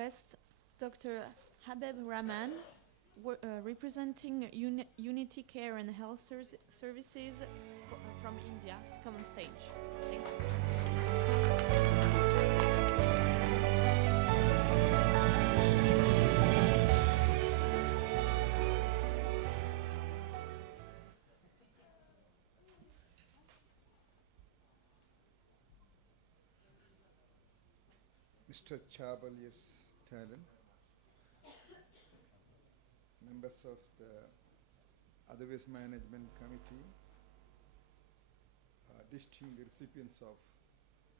request Dr. Habeeb Rahman, representing Unity Care and Health Services from India, to come on stage. Thank you. Mr. Chabalius Talon, members of the Otherways Management Committee, distinguished recipients of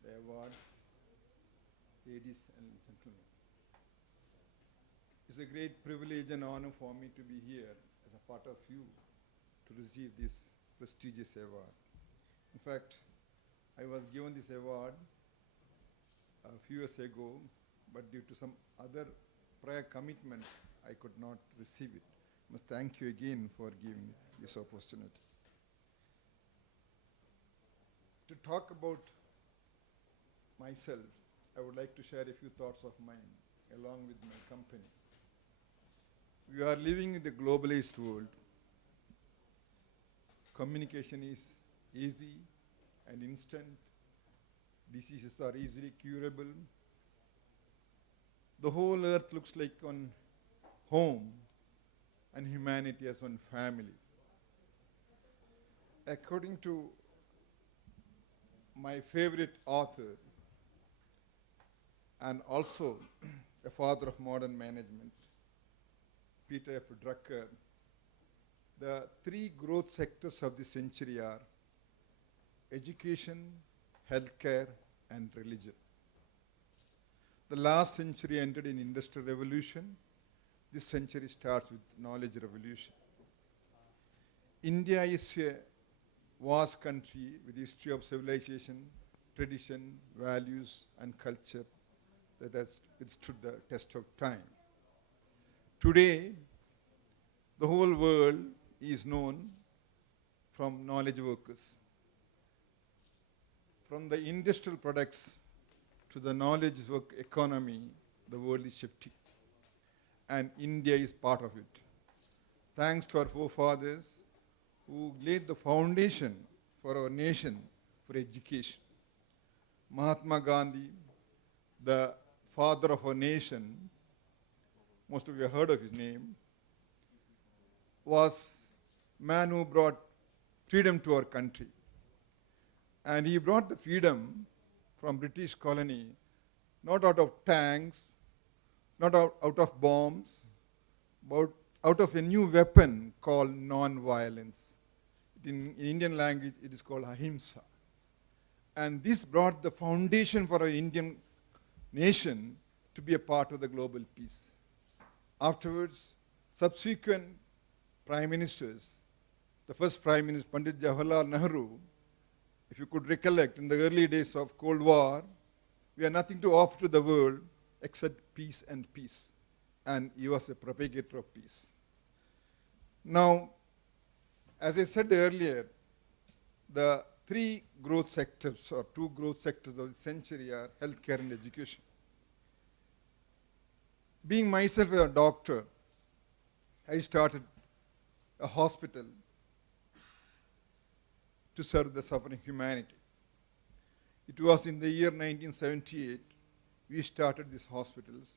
the awards, ladies and gentlemen. It's a great privilege and honor for me to be here as a part of you to receive this prestigious award. In fact, I was given this award a few years ago, but due to some other prior commitment, I could not receive it. I must thank you again for giving this opportunity. To talk about myself, I would like to share a few thoughts of mine along with my company. We are living in the globalized world. Communication is easy and instant. Diseases are easily curable. The whole earth looks like one home and humanity as one family. According to my favorite author and also a father of modern management, Peter F. Drucker, the three growth sectors of the century are education, healthcare, and religion. The last century ended in industrial revolution. This century starts with knowledge revolution. India is a vast country with history of civilization, tradition, values, and culture that has withstood the test of time. Today, the whole world is known from knowledge workers. From the industrial products to the knowledge work economy, the world is shifting. And India is part of it. Thanks to our forefathers who laid the foundation for our nation for education. Mahatma Gandhi, the father of our nation, most of you have heard of his name, was a man who brought freedom to our country. And he brought the freedom from British colony, not out of tanks, not out of bombs, but out of a new weapon called non-violence. In Indian language, it is called ahimsa. And this brought the foundation for our Indian nation to be a part of the global peace. Afterwards, subsequent prime ministers, the first prime minister, Pandit Jawaharlal Nehru, if you could recollect, in the early days of Cold War, we had nothing to offer to the world except peace and peace. And he was a propagator of peace. Now, as I said earlier, the three growth sectors or two growth sectors of the century are healthcare and education. Being myself a doctor, I started a hospital to serve the suffering humanity. It was in the year 1978 we started these hospitals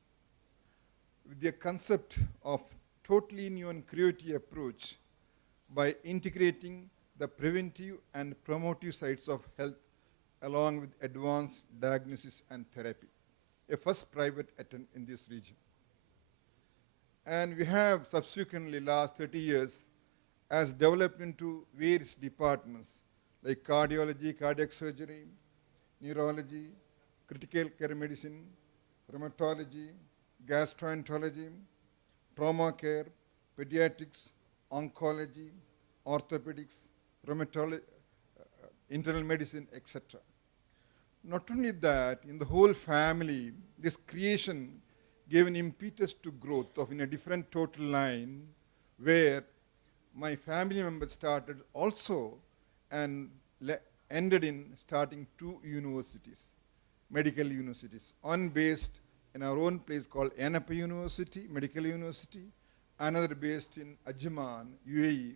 with the concept of totally new and creative approach by integrating the preventive and promotive sides of health along with advanced diagnosis and therapy, a first private attempt in this region. And we have subsequently last 30 years as developed into various departments like cardiology, cardiac surgery, neurology, critical care medicine, rheumatology, gastroenterology, trauma care, pediatrics, oncology, orthopedics, rheumatology, internal medicine, etc. Not only that, in the whole family, this creation gave an impetus to growth of in a different total line where my family members started also and ended in starting two universities, medical universities, one based in our own place called Enapa University, Medical University, another based in Ajman, UAE,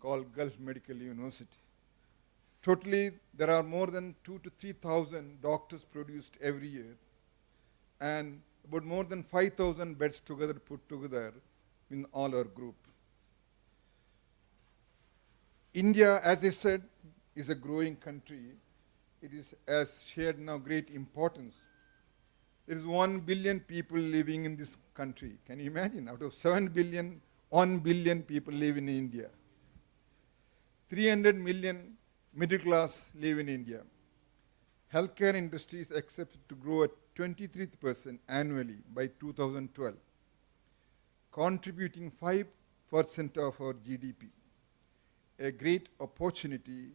called Gulf Medical University. Totally, there are more than 2,000 to 3,000 doctors produced every year, and about more than 5,000 beds together put together in all our group. India, as I said, is a growing country. It is, as shared now, great importance. There is 1 billion people living in this country. Can you imagine? Out of 7 billion, 1 billion people live in India. 300 million middle class live in India. Healthcare industry is expected to grow at 23% annually by 2012, contributing 5% of our GDP. A great opportunity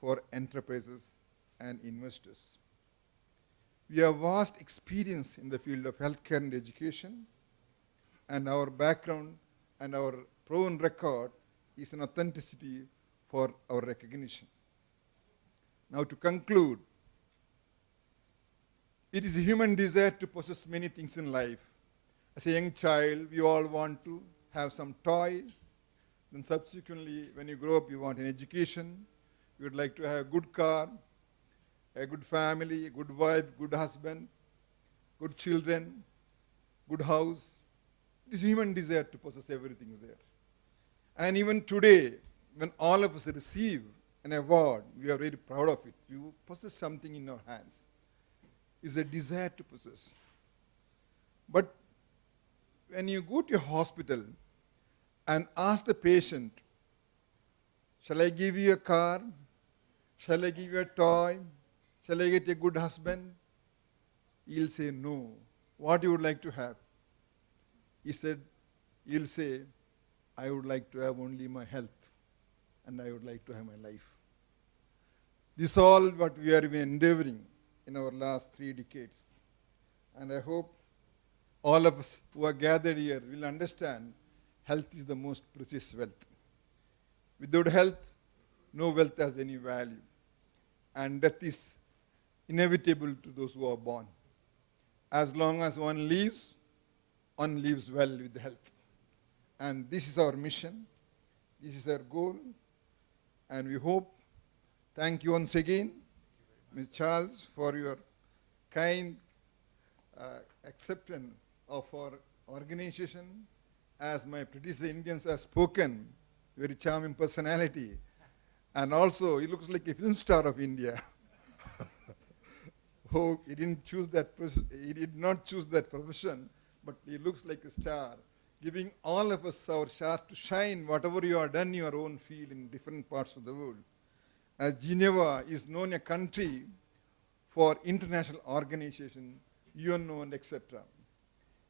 for enterprises and investors. We have vast experience in the field of healthcare and education, and our background and our proven record is an authenticity for our recognition. Now to conclude, it is a human desire to possess many things in life. As a young child, we all want to have some toy. Then subsequently, when you grow up, you want an education. You would like to have a good car, a good family, a good wife, good husband, good children, good house. It is human desire to possess everything there. And even today, when all of us receive an award, we are very proud of it. We possess something in our hands. It's a desire to possess. But when you go to a hospital and ask the patient, shall I give you a car? Shall I give you a toy? Shall I get a good husband? He'll say no. What you would like to have? He'll say, I would like to have only my health, and I would like to have my life. This is all what we are endeavoring in our last 3 decades. And I hope all of us who are gathered here will understand health is the most precious wealth. Without health, no wealth has any value. And death is inevitable to those who are born. As long as one lives well with health. And this is our mission. This is our goal. And we hope, thank you once again, Ms. Charles, for your kind acceptance of our organization. As my predecessor Indians have spoken, very charming personality. And also, he looks like a film star of India. Oh, he did not choose that profession, but he looks like a star, giving all of us our chance to shine whatever you have done in your own field in different parts of the world. As Geneva is known a country for international organization, UNO and etc.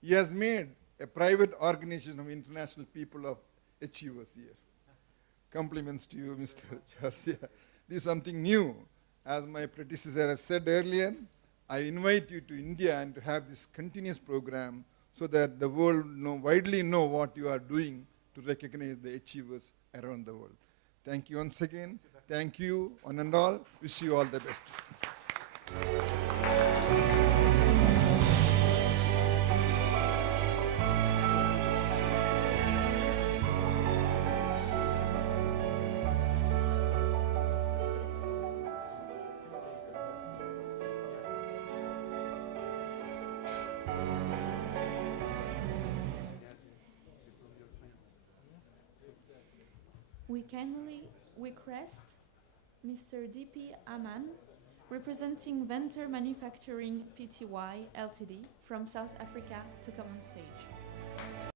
He has made a private organization of international people of achievers here. Compliments to you, Mr. Charles. Yeah. This is something new. As my predecessor has said earlier, I invite you to India and to have this continuous program so that the world widely know what you are doing to recognize the achievers around the world. Thank you once again. Thank you, one and all. Wish you all the best. We kindly request Mr. D.P. Aman, representing Venter Manufacturing Pty Ltd from South Africa, to come on stage.